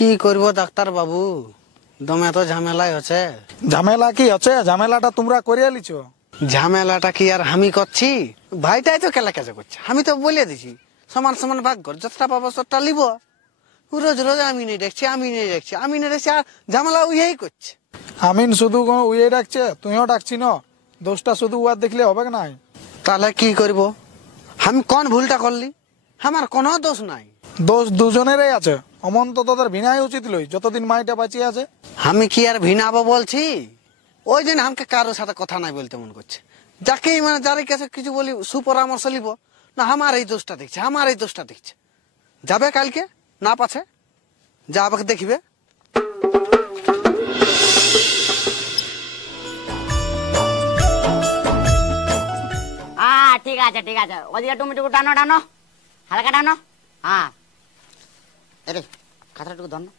কি করব ডাক্তার বাবু, দমে তো ঝামেলাই হচ্ছে। ঝামেলা কি হচ্ছে? ঝামেলাটা তোমরা করে লিছো। ঝামেলাটা কি আর আমি করছি? ভাইটাই তো কেলা কাজে করছে। আমি তো বলে দিছি সমান সমান ভাগ কর, যতটা পাবো ততটা লিব। রোজ রোজ আমি নেই দেখছি, আমি নেই দেখছি, আমি নেই দেখছি, আর ঝামেলা উইয়াই করছে। আমিন শুধু উয়ে ডাকছে, তুইও ডাকছি না। দোষটা শুধু উয়ার দেখলে হবে না। তাহলে কি করব? আমি কোন ভুলটা করলি? আমার কোনো দোষ নাই। দোষ দুজনেরই আছে। অমন তো তোদের ভিনাই উচিত লই, যতদিন মাইটা বাঁচিয়ে আছে। আমি কি আর ভিনাবো বলছি? ওই দিন আমাকে কারোর সাথে কথা নাই বলতে মন করছে। যাকেই মানে যার কাছে কিছু বলি সুপরামর্শ লিব না, আমার এই দোষটা দেখছে, আমার এই দোষটা দেখছে। যাবে কালকে না পাছে যা আমাকে দেখিবে। ঠিক আছে ঠিক আছে, ওদিকে টুমিটুকু টানো টানো, হালকা টানো। হ্যাঁ এরে খাতাটুকু ধর না,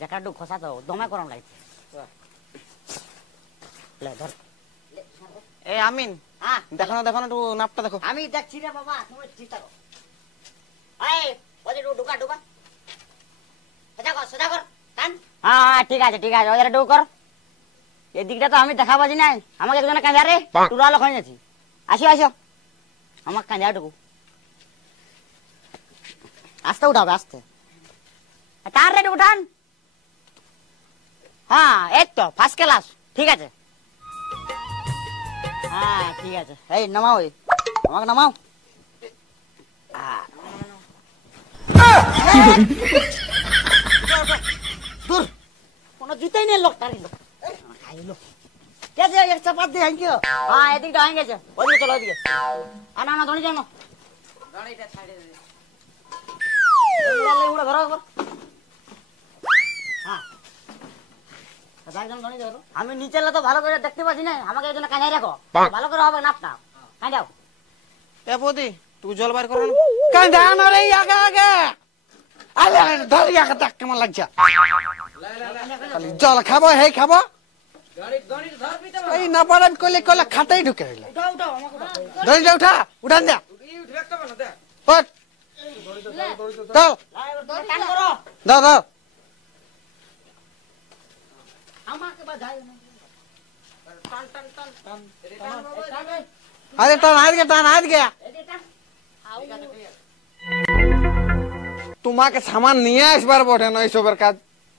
জ্যাকেটটুকু খসা তো দমে গরম লাগছে। লে ধর। এ আমিন, হ্যাঁ দেখো না দেখো না, একটু নাপটা দেখো। আমি দেখছি রে বাবা, তুমি চিন্তা করো। এই ওদিকে ঢুকা ঢুকা, সোজা কর টান। হ্যাঁ ঠিক আছে ঠিক আছে, ওদিকে ঢুক কর। এদিকটা তো আমি দেখা পাচ্ছি নাই, আমাকে একজনে কাঁদা রে টুরা লোক হয়ে যাচ্ছি। আসো আসো, আমার কাঁদাটুকু আস্তে উঠাবে, আস্তে টান রে উঠান। হ্যাঁ এই তো ফার্স্ট ক্লাস, ঠিক আছে। হ্যাঁ ঠিক আছে, এই নামাও, এই আমাকে নামাও। দূর কোনো জুতাই নেই, লোকটা নিল খাইলো। গেছে এক চাপাত দিয়ে হাঙ্কিও। হ্যাঁ এদিকটা হয়ে গেছে, ওদিকে চলো ওদিকে। আনা না ধরে জানো গাড়িটা ছাড়ে দে, উড়া ধরো একবার। হ্যাঁ আমি নিচে তো ভালো করে দেখতে পাচ্ছি না, আমাকে এই জন্য কাঁদাই রাখো, ভালো করে হবে নাপটা কাঁদাও। এ বৌদি তুই জল বার করো না। কাঁদা না রে, আগে আগে আলে আলে ধর, আগে দেখ কেমন লাগছে। খালি জল খাবো, হে খাবো, এই না পারেন কইলে কইলে খাতেই ঢুকে হইল। ধরে যা, উঠা উঠান যা, ওঠ চল দাও দাও। আরে টান হার গে, টান হার গে। তোমাকে সামান নিয়ে আসবার বটে না এইসবের কাজ।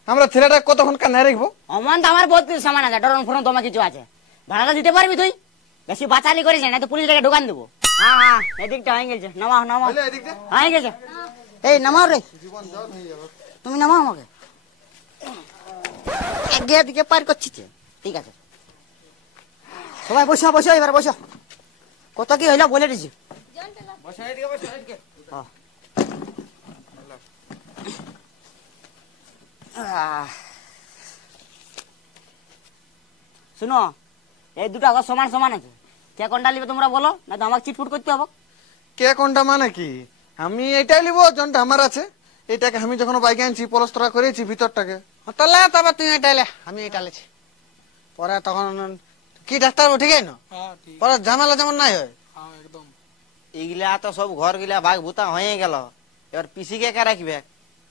আমরা ছেলেটা কতক্ষণ কানে রাখবো? অমন তো আমার বহুত কিছু সামান আছে, ডরন ফোরন তোমার কিছু আছে, ভাড়াটা দিতে পারবি তুই? বেশি বাচালি করিস না তো পুলিশটাকে ঢুকান দেবো। হ্যাঁ হ্যাঁ এদিকটা হয়ে গেছে, নামাও নামাও, হয়ে গেছে। এই নামাও রে, তুমি নামাও আমাকে, একদিকে দিকে পার করছি। ঠিক আছে সবাই বসো বসো, এবার বসো। কত কি হইলো বলে দিছি। শুনো এই দুটো আগর সমান সমান আছে, কে কোনটা নিবে তোমরা বলো, না তো আমাকে চিটফুট করতে হবে। কে কোনটা মানে কি? আমি এটাই লিবো যনটা আমার আছে। এটাকে আমি যখন বাইকে আনছি পলস্তরা করেছি ভিতরটাকে। তাহলে তবে তুই এটা লে, আমি এটা লেছি। পরে তখন কি ডাক্তার ঠিক না, পরে ঝামেলা যেমন নাই হয়। এইগুলা তো সব ঘর গিলা ভাগ ভুতা হয়ে গেল, এবার পিসিকে কে রাখবে?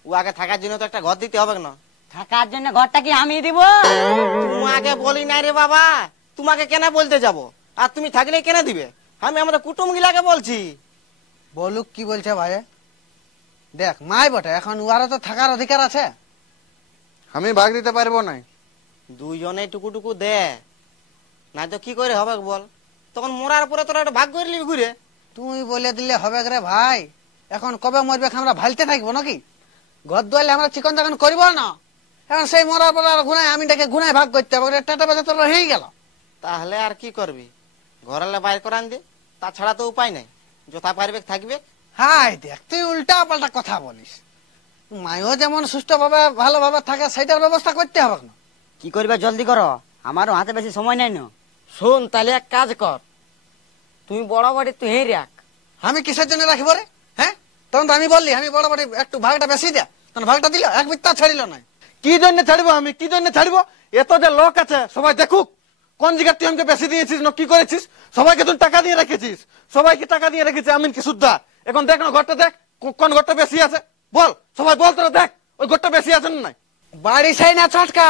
ও আগে থাকার জন্য তো একটা ঘর দিতে হবে না? থাকার জন্য ঘরটা কি আমি দিব? তোমাকে বলি নাই রে বাবা, তোমাকে কেন বলতে যাব? আর তুমি থাকলে কেন দিবে? আমি আমাদের কুটুম গিলাকে বলছি। বলুক কি বলছে ভাই, দেখ মাই বটে, এখন উহারও তো থাকার অধিকার আছে। আমি ভাগ দিতে পারবো না। দুইজনে টুকু দে, না তো কি করে হবে বল? তখন মরার পরে তোরা একটা ভাগ করে নিবি ঘুরে। তুই বলে দিলে হবে রে ভাই, এখন কবে মরবে আমরা ভালতে থাকবো নাকি? ঘর দুয়ালে আমরা চিকন চাকন করবো না, এখন সেই মরার পর আর গুনায় আমি তাকে গুনায় ভাগ করতে হবে, টাটা বাজে তোর হয়ে গেল। তাহলে আর কি করবি? ঘরেলে বাইর করান দে, তাছাড়া তো উপায় নাই, যথা পারবে থাকবে। হাই দেখ তুই উল্টা পাল্টা কথা বলিস। মায়ও যেমন সুস্থ ভাবে ভালোভাবে থাকে সেটার ব্যবস্থা করতে হবে না? কি করবে জলদি করো, আমারও হাতে বেশি সময় নাই না। শোন তাহলে এক কাজ কর, তুই বড় বাড়ি তুই হেই রাখ। আমি কিসের জন্য রাখবো রে? হ্যাঁ তখন তো আমি বললি আমি বড় বাড়ি একটু ভাগটা বেশি দে, তখন ভাগটা দিল, এক বিত্তা ছাড়িল না। কি জন্য ছাড়বো? আমি কি জন্য ছাড়বো? এত যে লোক আছে সবাই দেখুক কোন জায়গা তুই আমাকে বেশি দিয়েছিস না কি করেছিস। সবাইকে তুই টাকা দিয়ে রেখেছিস, সবাইকে টাকা দিয়ে রেখেছিস, আমি কি শুদ্ধা? এখন দেখ না ঘরটা দেখ, কোন ঘরটা বেশি আছে বল, সবাই বল তোরা দেখ। ওই ঘরটা বেশি আছেন না? বাড়ি সেই না ছটকা,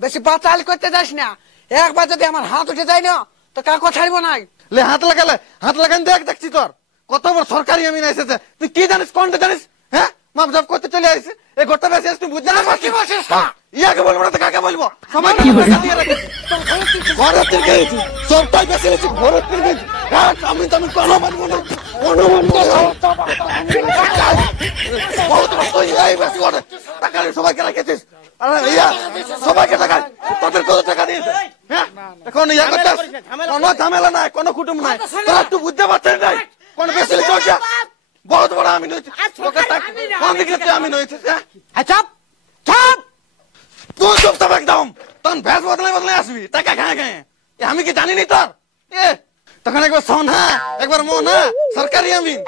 বেশি বাচাল করতে যাস না। একবার যদি আমার হাত উঠে যায় না তো কাকো ছাড়বো নাই। লে হাত লাগান দেখছি তোর কত বড় সরকারি আমিন এসেছে। তুই কি জানিস, কোনটা জানিস? হ্যাঁ, মাপ জাপ করতে চলে আসিস। এই ঘরটা বেশি তুই বুঝতে না কি বলছিস? ইয়াকে বলবো না তো কাকে বলবো? সবাই ঘরের থেকে সবটাই বেশি লেছি, ঘরের থেকে আমি কোনো মানবো না, কোনো মানবো না। বহুত তুই এই বেশি করে টাকা সবাইকে রেখেছিস। আরে ইয়া সবাইকে টাকা, তোদের কত টাকা দিয়েছে? হ্যাঁ, এখন ইয়া করতে কোনো ঝামেলা নাই, কোনো কুটুম নাই। তোরা একটু বুঝতে পারছিস নাই কোন বেশি লেছি? বহুত বড় আমি নইছি, তোকে টাকা কোন দিকে আমি নইছি? চপ চপ, তুই চুপ থাক একদম। তখন ভ্যাস বদলে আসবি, টাকা খায়। আমি কি জানি নি তোর? তখন একবার শোন, হ্যাঁ একবার মন, হ্যাঁ সরকারি আমিন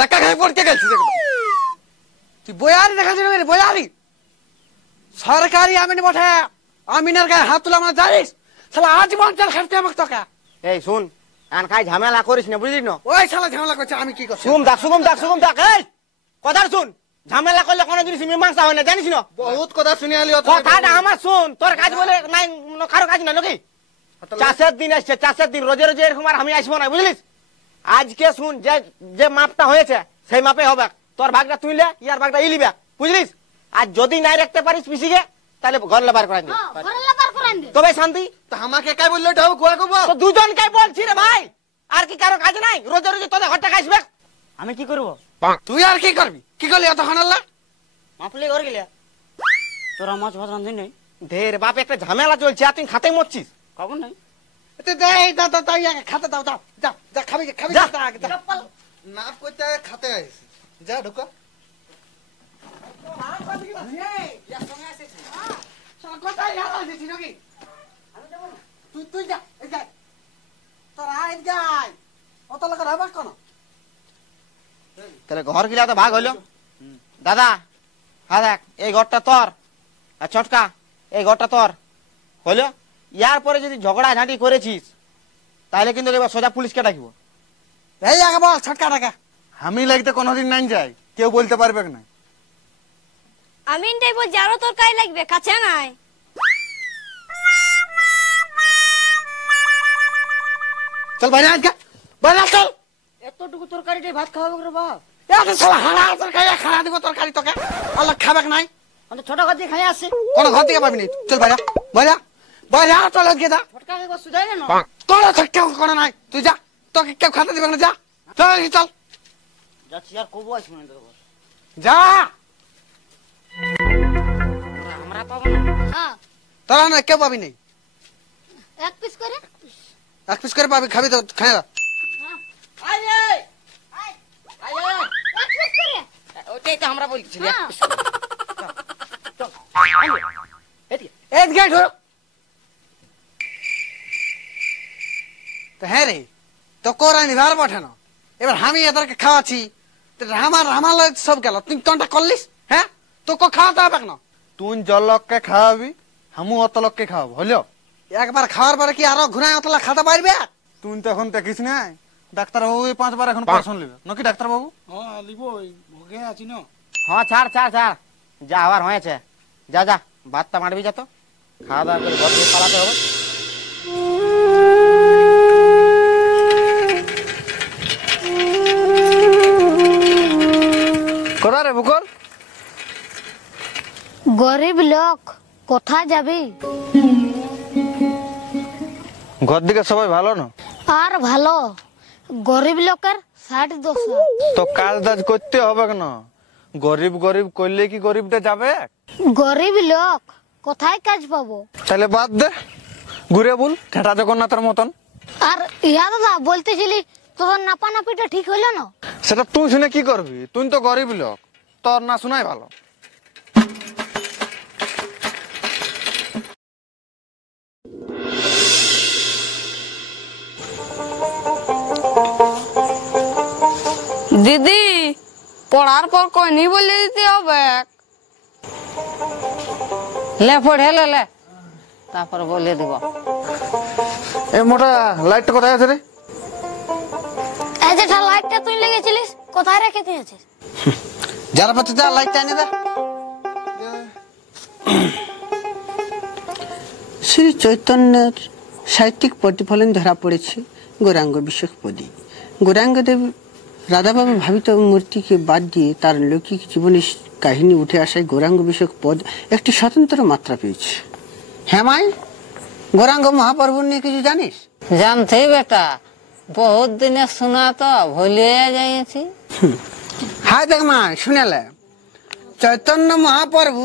টাকা খাই পড়তে গেছিস। তুই বয়ারি দেখাচ্ছিস বয়ারি, সরকারি আমিন বটে। আমিনের গায়ে হাত তুলে আমরা জানিস? শালা আজীবন জেল খাটতে আমাকে তোকে। এই শুন, আনকাই ঝামেলা করিস না, বুঝলি না? ওই শালা ঝামেলা করছে, আমি কি করছি? শুন দেখ এই কথা শুন। ঝামেলা করলে কোনো জিনিস মীমাংসা হয় না, জানিস না? বহুত কথা শুনে আলি। কথাটা আমার শুন, তোর কাজ বলে নাই, কারো কাজ না নাকি? চাষের দিন আসছে, চাষের দিন, রোজে রোজে এরকম আর আমি আসবো না, বুঝলিস? আজকে শুন, যে মাপটা হয়েছে সেই মাপে হবে। তোর ভাগটা তুইলে, ইয়ার ভাগটা ইলিবে, বুঝলিস? আর যদি নাই রাখতে পারিস পিসিকে, তাহলে ঘর লেবার করাই দে, তবে শান্তি। আমাকে কাই বললো এটা গোয়া করবো? তো দুজনকাই বলছি রে ভাই, আর কি কারো কাজ নাই? রোজে রোজে তোদের ঘরটা আসবে, আমি কি করবো? তুই আর কি করবি? কি করলি এতক্ষণ? আল্লাহ মাপলে ঘর গেলে তোরা মাছ ভাত রান্ধি নেই। ঢের বাপ একটা ঝামেলা চলছে, আর তুই খাতে মরছিস। খবর নাই খাতে দাও, দাও যা যা, খাবি খাবি যা। না করতে খাতে আইস, যা ঢুকো। তুই যা, তোর আয় যাই অত লোক হবে কেন? তাহলে ঘর গিলা তো ভাগ হইলো। দাদা হ্যাঁ দেখ, এই ঘরটা তোর, আর ছটকা এই ঘরটা তোর হইলো। ইয়ার পরে যদি ঝগড়া ঝাঁটি করেছিস তাহলে কিন্তু এবার সোজা পুলিশকে ডাকবো। এই আগে বল ছটকা টাকা। আমি লাগতে কোনোদিন নাই যাই, কেউ বলতে পারবে না। আমিনটাই বলছি, আরো তোর কাই লাগবে, কাছে নাই। চল বাইরে আজকে, বাইরে চল। এতটুকু তরকারিটাই ভাত খাওয়াবে রে বাপ। এত শালা হারা তরকারি খাওয়া দিব তরকারি তোকে। আল্লাহ খাবে নাই, আমি তো ছোট ঘর দিয়ে খাই আসছি। কোনো ঘর থেকে পাবি নি। চল বাইরে বাইরে বাইরে, আর চল আজকে যা। ফটকাকে বস সুদাই না। তোর কেউ কোনো নাই, তুই যা, তোকে কেউ খাতে দিবে না, যা চল চল যাচ্ছি, আর কবু আসবো না তোর ঘর। যা। আমরা পাবো না। হ্যাঁ, তোরা না কেউ পাবি নেই, এক পিস করে। এক পিস করে পাবি, খাবি তো খাই না। এক পিস করে। ওইটাই তো আমরা বলছি। হ্যাঁ। এদিকে ঢোক। তো হ্যাঁ রে, তো কোরা নিবার পাঠানো, এবার আমি এদেরকে খাওয়াচ্ছি, আমার আমার সব গেল, তুই কোনটা করলিস? হ্যাঁ, তোকে খাওয়াতে হবে না। তুই জল লোককে খাওয়াবি, আমু অত লোককে খাওয়াবো, হলো? একবার খাওয়ার পরে কি আরো ঘুরায় অতলা খাতে পারবে? তুই তো এখন দেখিস না, ডাক্তার বাবু 5 বার এখন পার্সন লিবে নাকি? ডাক্তার বাবু হ্যাঁ লিব, ভোগে আছি না। হ্যাঁ ছাড় যা হওয়ার হয়েছে, যা যা ভাতটা মারবি, যা তো খাওয়া দাওয়া করে ঘর থেকে পালাতে হবে। করা রে বুকর, গরিব লোক, কোথায় যাবি? ঘর দিকে সবাই ভালো না? আর ভালো, গরিব লোকের 60 দশা। তো কাজ দাজ করতে হবে না, গরিব গরিব করলে কি গরিবটা যাবে? গরিব লোক কোথায় কাজ পাবো? তাহলে বাদ দে, ঘুরে বল ঠেটা জগন্নাথের মতন। আর ইয়া দাদা বলতেছিলি তোর নাপানাপিটা ঠিক হইলো না? সেটা তুই শুনে কি করবি? তুই তো গরিব লোক, তোর না শোনাই ভালো। দিদি পড়ার পর কইনি বলে দিতে হবে। লে পড়ে লে, তারপর বলে দিব। এ মোটা লাইটটা কোথায় আছে রে? এই যেটা লাইটটা তুই লেগেছিলিস, কোথায় রেখে দিয়েছিস? যারা পাচ্ছে যা লাইটটা এনে দে। শ্রী চৈতন্যের সাহিত্যিক প্রতিফলন ধরা পড়েছে গৌরাঙ্গ বিষয়ক পদে। গৌরাঙ্গদেব রাধাবাবু ভাবিত মূর্তিকে বাদ দিয়ে তার লৌকিক জীবনের কাহিনী উঠে আসায় গৌরাঙ্গ বিষয়ক পদ একটি স্বতন্ত্র মাত্রা পেয়েছে। হ্যাঁ মাই, গৌরাঙ্গ মহাপ্রভু নিয়ে কিছু জানিস? জানতে বেটা, বহুত দিনে শোনা তো ভুলে যাইছি। হায় দেখ মা, শুনেলে চৈতন্য মহাপ্রভু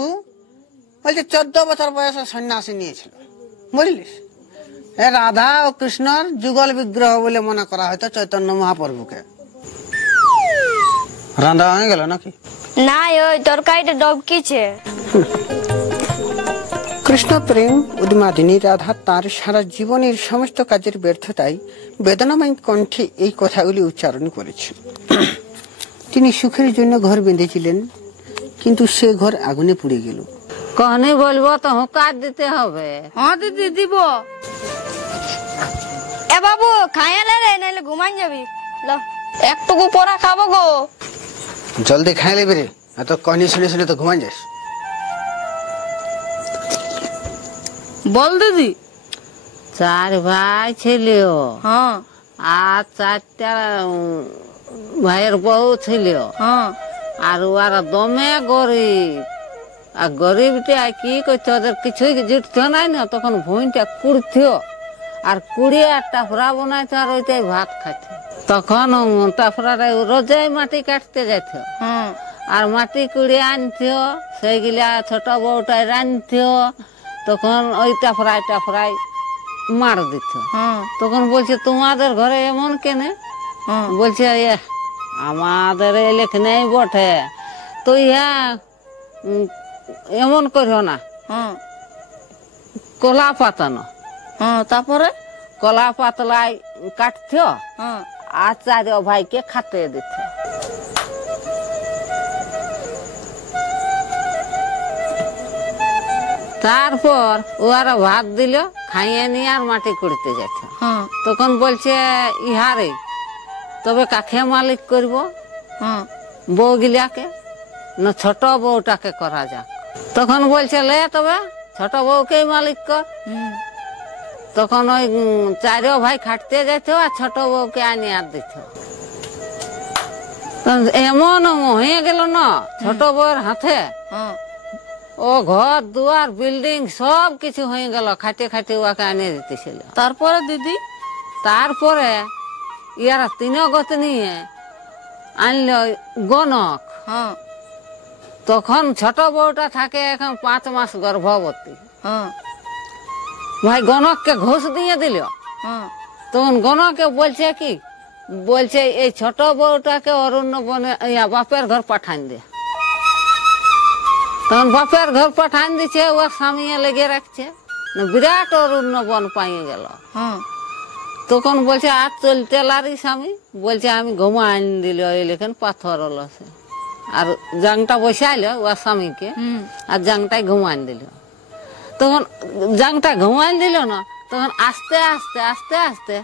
বলছে 14 বছর বয়সে সন্ন্যাসী নিয়েছিল, বুঝলিস? রাধা ও কৃষ্ণর যুগল বিগ্রহ বলে মনে করা হয়তো চৈতন্য মহাপ্রভুকে। রান্না হয়ে গেল নাকি? না, ওই তরকারিটা ডবকিছে। কৃষ্ণ প্রেম উন্মাদিনী রাধা তার সারা জীবনের সমস্ত কাজের ব্যর্থতায় বেদনাময় কণ্ঠে এই কথাগুলি উচ্চারণ করেছেন। তিনি সুখের জন্য ঘর বেঁধেছিলেন, কিন্তু সে ঘর আগুনে পুড়ে গেল। কহনি বলবো তো হুকার দিতে হবে। হ্যাঁ দিদি দিব। এ বাবু খাইলে রে, নাইলে ঘুমান যাবি। লো একটুকু পরা খাবো গো। জলদি খাই লেবে রে, এত কহনি শুনে শুনে তো ঘুমান যাস। বল দিদি। 4 ভাই ছিল, হ্যাঁ আর 4টা ভাইয়ের বউ ছিল। হ্যাঁ। আর ওরা দমে গরিব। আর গরিবটা কি করছে, ওদের কিছুই জুটত নাই না, তখন ভুঁইটা কুড়থিও আর কুড়িয়ে টাফরা বানাইতো আর ওইটাই ভাত খাইত। তখন টাফরাটা রোজাই মাটি কাটতে যাইত, আর মাটি কুড়িয়ে আনতিও, সেইগুলা ছোট বউটাই রাঁধতিও। তখন ওই টাফরাই মার দিত। তখন বলছে তোমাদের ঘরে এমন কেনে? বলছে আমাদের এলেখ নেই বটে, তো ইহা এমন করিও না, কলা পাতানো। তারপরে কলা পাতলাই কাটছ আর 4 ভাইকে খাতে দিত। তারপর ওরা ভাত দিল, খাইয়ে নিয়ে আর মাটি কুড়তে যেত। তখন বলছে ইহারে তবে কাকে মালিক করব, বউ গিলাকে না ছোট বউটাকে করা যাক? তখন বলছে লে তবে ছোট বউকেই মালিক কর। তখন ওই 4 ভাই খাটতে যেত আর ছোট বউকে আনি আর দিত। এমন হয়ে গেল না ছোট বউয়ের হাতে, ও ঘর দুয়ার বিল্ডিং সব কিছু হয়ে গেল, খাটে খাটে ওকে আনিয়ে দিতেছিল। তারপরে দিদি? তারপরে ইয়ারা 3 গত নিয়ে আনলো গণক। তখন ছোট বউটা থাকে এখন 5 মাস গর্ভবতী। ভাই গণককে ঘুষ দিয়ে দিল। তখন গণকে বলছে কি, বলছে এই ছোট বউটাকে অরণ্য বনে বাপের ঘর পাঠান দে। তখন বাপের ঘর পাঠান দিচ্ছে, ও স্বামী লেগে রাখছে, বিরাট অরণ্য বন পাইয়ে গেল। তখন বলছে আর চলতে লারি স্বামী, বলছে আমি ঘুমা আন দিল এই লেখেন পাথর হলছে, আর জাংটা বসাইল ও স্বামীকে, আর জাংটাই ঘুমান দিল। তখন জাংটা ঘুমান দিল না, তখন আস্তে আস্তে আস্তে আস্তে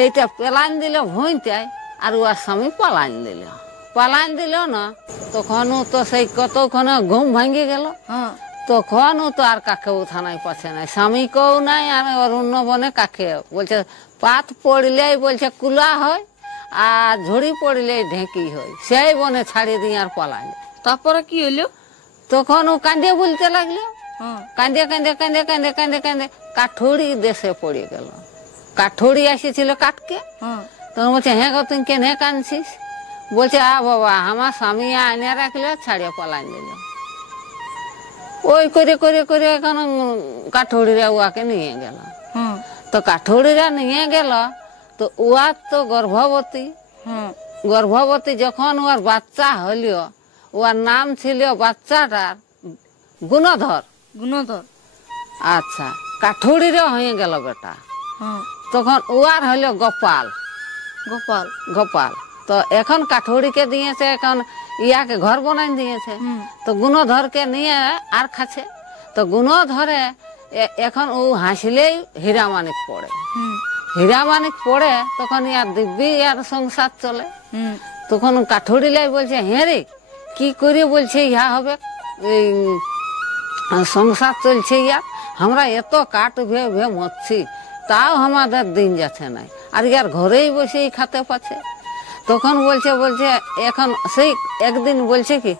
এইটা পেলান দিল ভুঁইটাই, আর ও স্বামী পালান দিল। পালান দিল না, তখনও তো সেই কতক্ষণে ঘুম ভাঙে গেল। তখনও তো আর কাকে উঠানাই পাচ্ছে নাই, স্বামীকেও নাই, আর অরণ্য বনে কাকে। বলছে পাত পড়লেই বলছে কুলা হয়, আর ঝুড়ি পড়লেই ঢেঁকি হয়, সেই বনে ছাড়িয়ে দিয়ে আর পালান। তারপরে কি হইলো? তখন ও কান্দে বলতে লাগলো, কান্দে কান্দে কান্দে কান্দে কান্দে কান্দে কাঠুরি দেশে পড়ে গেল। কাঠুরি এসেছিল কাটকে। তখন বলছে হ্যাঁ গো তুই কেন কাঁদছিস? বলছে বাবা আমার স্বামী আনে রাখলে ছাড়িয়ে পালান দিল। ওই করে করে করে এখন কাঠুরিরা উয়াকে নিয়ে গেল। তো কাঠুরিরা নিয়ে গেল, তো উয়ার তো গর্ভবতী। গর্ভবতী যখন ওর বাচ্চা হইল, ওর নাম ছিল বাচ্চাটার গুণধর। গুণধর? আচ্ছা, কাঠুরিরা হয়ে গেল বেটা। তখন ওয়ার হইল গোপাল। গোপাল? গোপাল। তো এখন কাঠুরিকে দিয়েছে, এখন ইয়াকে ঘর বানাই দিয়েছে। তো গুণধরকে নিয়ে আর খাচ্ছে। তো গুণধরে এখন ও হাসিলেই হীরা মানিক পড়ে। হীরা মানিক পড়ে, তখন ইয়ার দিব্যি ইয়ার সংসার চলে। তখন কাঠুরি লাই বলছে হ্যাঁ রে কি করে বলছে ইহা হবে এই সংসার চলছে ইয়া আমরা এত কাঠ ভে ভে মরছি তাও আমাদের দিন যাচ্ছে না আর ইয়ার ঘরেই বসেই খাতে পাচ্ছে। তখন বলছে এখন সেই একদিন বলছে কি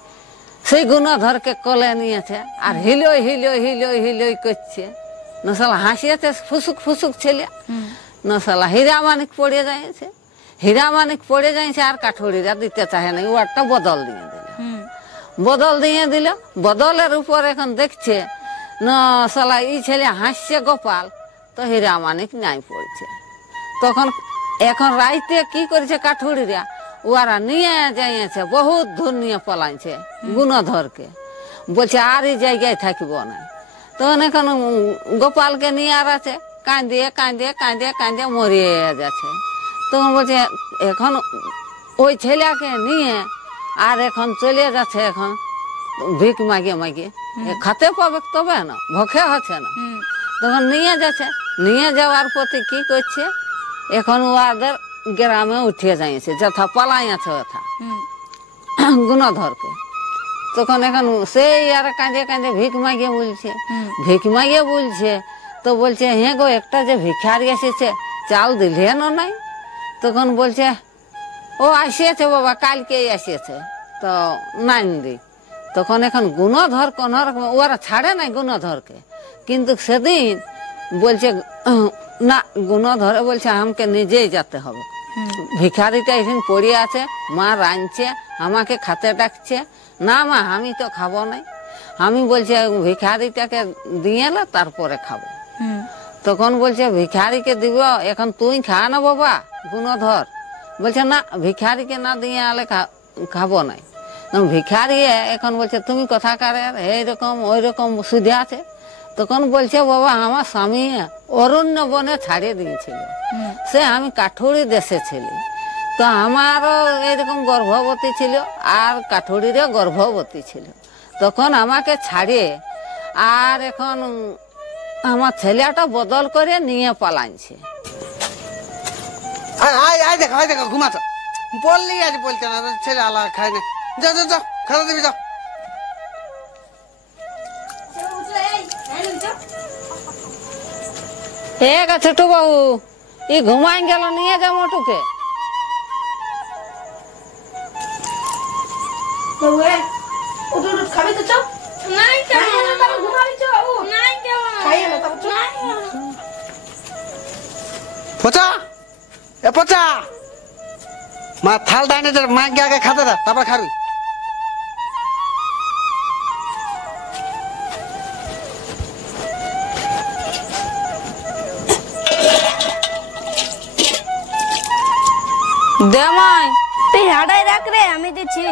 সেই গুণধরকে কলে নিয়েছে আর হিলোই হিলোই হিলোই হিলোই করছে নশালা হাসিয়েছে ফুসুক ফুসুক ছেলে নশালা হীরা মানিক পড়ে যাইছে হীরা মানিক পড়ে যাইছে আর কাঠুরিরা দিতে চাহে না ওয়ারটা বদল দিয়ে দিল বদলের উপর এখন দেখছে না শালা এই ছেলে হাসছে গোপাল তো হীরা মানিক নাই পড়ছে। তখন এখন রাইতে কি করেছে কাঠুরিরা ওরা নিয়ে যাইছে বহুত দূর নিয়ে পলাইছে গুণধরকে বলছে আর এই জায়গায় থাকবো না। তখন এখন গোপালকে নিয়ে আর আছে কাঁদিয়ে কাঁদিয়ে কাঁদিয়ে কাঁদিয়ে মরিয়ে যাচ্ছে। তখন বলছে এখন ওই ছেলেকে নিয়ে আর এখন চলে যাচ্ছে এখন ভিক মাগিয়ে মাগিয়ে খাতে পাবে তবে না ভোকে হচ্ছে না। তখন নিয়ে যাচ্ছে নিয়ে যাওয়ার প্রতি কি করছে এখন ওদের গ্রামে উঠিয়ে যাইছে যথা পালাই আছে ওথা গুণধরকে। তখন এখন সেই আর কাঁদে কাঁদে ভিক মাগিয়ে বলছে তো বলছে হ্যাঁ গো একটা যে ভিখারি এসেছে চাল দিলে না নাই। তখন বলছে ও আসিয়েছে বাবা কালকেই আসিয়েছে তো নাই দি। তখন এখন গুণধর কোন রকম ওরা ছাড়ে নাই গুণধরকে কিন্তু সেদিন বলছে না গুণধরে বলছে আমাকে নিজেই যেতে হবে ভিখারিটা এখন পড়ে আছে মা রাঁধছে আমাকে খাতে ডাকছে না মা আমি তো খাবো নাই আমি বলছে ভিখারিটাকে দিয়ে এলে তারপরে খাবো। তখন বলছে ভিখারিকে দিব এখন তুই খা না বাবা গুণধর বলছে না ভিখারিকে না দিয়ে এলে খাবো নাই। ভিখারি এখন বলছে তুমি কথা কারে এইরকম ওই রকম সুধে আছে। তখন বলছে বাবা আমার স্বামী অরণ্য বনে ছাড়িয়ে দিয়েছিল সে আমি কাঠুরি দেশে ছিলি তো আমারও এরকম গর্ভবতী ছিল আর কাঠুরিরও গর্ভবতী ছিল তখন আমাকে ছাড়িয়ে আর এখন আমার ছেলেটা বদল করে নিয়ে পালাইছে। দেখো ঘুমাতো বললি আজ বলতে না ছেলে আলা খায় না যাও যাও যাও খাতা দিবি যাও। ঠিক আছে ছোটু বাবু ই ঘুমাই গেল নিয়ে যাও মোটুকে। পচা এ পচা মা থাল ডাইনে মা আগে খাতে দা তারপর খাবি। দে মাই তুই হাডাই রাখ রে আমি দিচ্ছি।